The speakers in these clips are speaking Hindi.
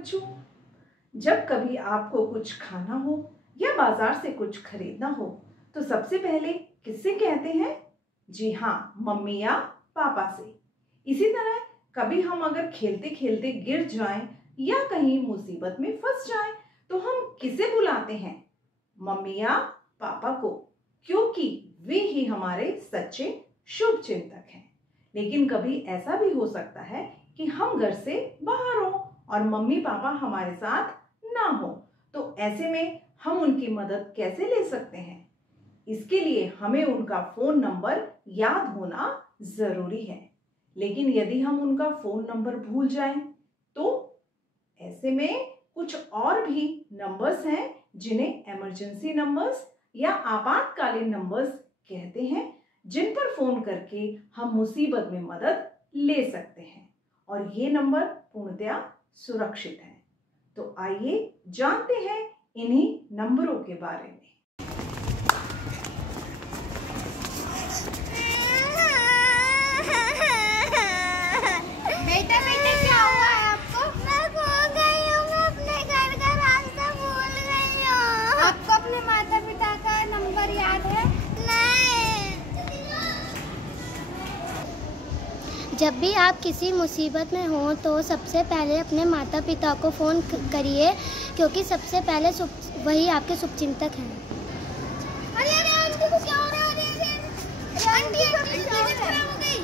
बच्चों, जब कभी आपको कुछ खाना हो या बाजार से कुछ खरीदना हो तो सबसे पहले किससे कहते हैं? जी हाँ, मम्मी या पापा से। इसी तरह कभी हम अगर खेलते खेलते गिर जाएं या कहीं मुसीबत में फंस जाएं तो हम किसे बुलाते हैं? मम्मी या पापा को, क्योंकि वे ही हमारे सच्चे शुभ चिंतक हैं। लेकिन कभी ऐसा भी हो सकता है कि हम घर से बाहर हो और मम्मी पापा हमारे साथ ना हो, तो ऐसे में हम उनकी मदद कैसे ले सकते हैं? इसके लिए हमें उनका फोन नंबर याद होना जरूरी है। लेकिन यदि हम उनका फोन नंबर भूल जाएं तो ऐसे में कुछ और भी नंबर्स हैं जिन्हें इमरजेंसी नंबर्स या आपातकालीन नंबर्स कहते हैं, जिन पर फोन करके हम मुसीबत में मदद ले सकते हैं और ये नंबर पूर्णतया सुरक्षित है। तो आइए जानते हैं इन्हीं नंबरों के बारे में। बेटा क्या हुआ है आपको? मैं खो गई हूँ, मैं अपने घर का रास्ता भूल गई हूँ। आपको अपने माता पिता का नंबर याद है? जब भी आप किसी मुसीबत में हो तो सबसे पहले अपने माता पिता को फ़ोन करिए, क्योंकि सबसे पहले वही आपके शुभचिंतक हैं। अरे आंटी को क्या हो रहा है? आंटी तबीयत खराब हो गई।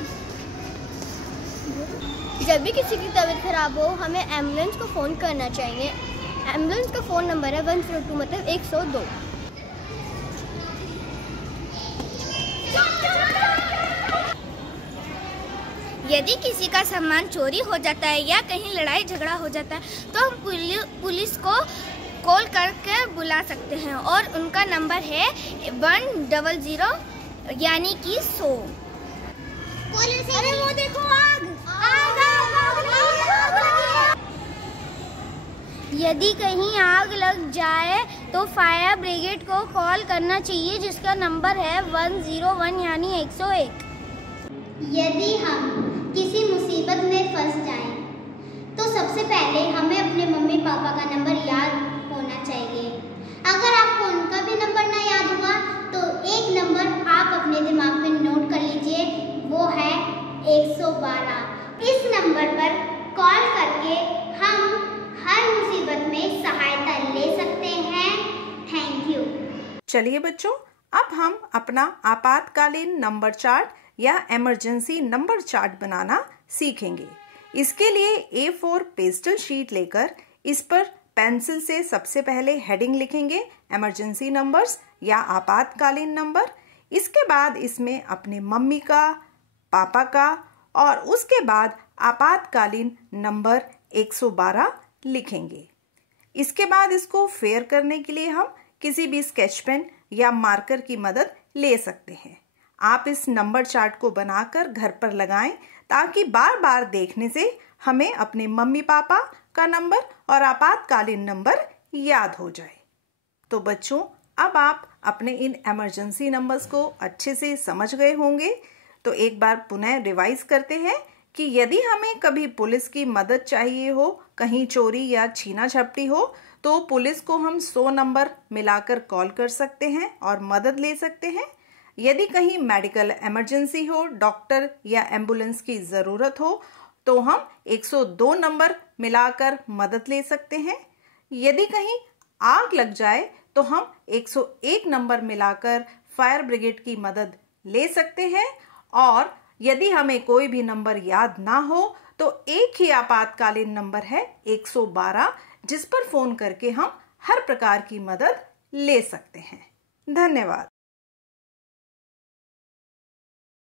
जब भी किसी की तबीयत खराब हो हमें एम्बुलेंस को फ़ोन करना चाहिए। एम्बुलेंस का फ़ोन नंबर है 102, मतलब 102। यदि किसी का सामान चोरी हो जाता है या कहीं लड़ाई झगड़ा हो जाता है तो हम पुलिस को कॉल करके बुला सकते हैं और उनका नंबर है 100 यानी कि 100। अरे वो देखो, आग! यदि कहीं आग लग जाए तो फायर ब्रिगेड को कॉल करना चाहिए, जिसका नंबर है 101 यानी 101। यदि हम किसी मुसीबत में फंस जाएं, तो सबसे पहले हमें अपने मम्मी पापा का नंबर याद होना चाहिए। अगर आपको उनका भी नंबर ना याद हुआ तो एक नंबर आप अपने दिमाग में नोट कर लीजिए, वो है 112। इस नंबर पर कॉल करके हम हर मुसीबत में सहायता ले सकते हैं। Thank you. चलिए बच्चों, अब हम अपना आपातकालीन नंबर चार्ट या इमरजेंसी नंबर चार्ट बनाना सीखेंगे। इसके लिए A4 पेस्टल शीट लेकर इस पर पेंसिल से सबसे पहले हेडिंग लिखेंगे, इमरजेंसी नंबर्स या आपातकालीन नंबर। इसके बाद इसमें अपने मम्मी का, पापा का और उसके बाद आपातकालीन नंबर 112 लिखेंगे। इसके बाद इसको फेयर करने के लिए हम किसी भी स्केच पेन या मार्कर की मदद ले सकते हैं। आप इस नंबर चार्ट को बनाकर घर पर लगाएं ताकि बार बार देखने से हमें अपने मम्मी पापा का नंबर और आपातकालीन नंबर याद हो जाए। तो बच्चों, अब आप अपने इन इमरजेंसी नंबर्स को अच्छे से समझ गए होंगे। तो एक बार पुनः रिवाइज करते हैं कि यदि हमें कभी पुलिस की मदद चाहिए हो, कहीं चोरी या छीना झपटी हो, तो पुलिस को हम 100 नंबर मिलाकर कॉल कर सकते हैं और मदद ले सकते हैं। यदि कहीं मेडिकल इमरजेंसी हो, डॉक्टर या एम्बुलेंस की ज़रूरत हो, तो हम 102 नंबर मिलाकर मदद ले सकते हैं। यदि कहीं आग लग जाए तो हम 101 नंबर मिलाकर फायर ब्रिगेड की मदद ले सकते हैं। और यदि हमें कोई भी नंबर याद ना हो तो एक ही आपातकालीन नंबर है 112, जिस पर फोन करके हम हर प्रकार की मदद ले सकते हैं। धन्यवाद।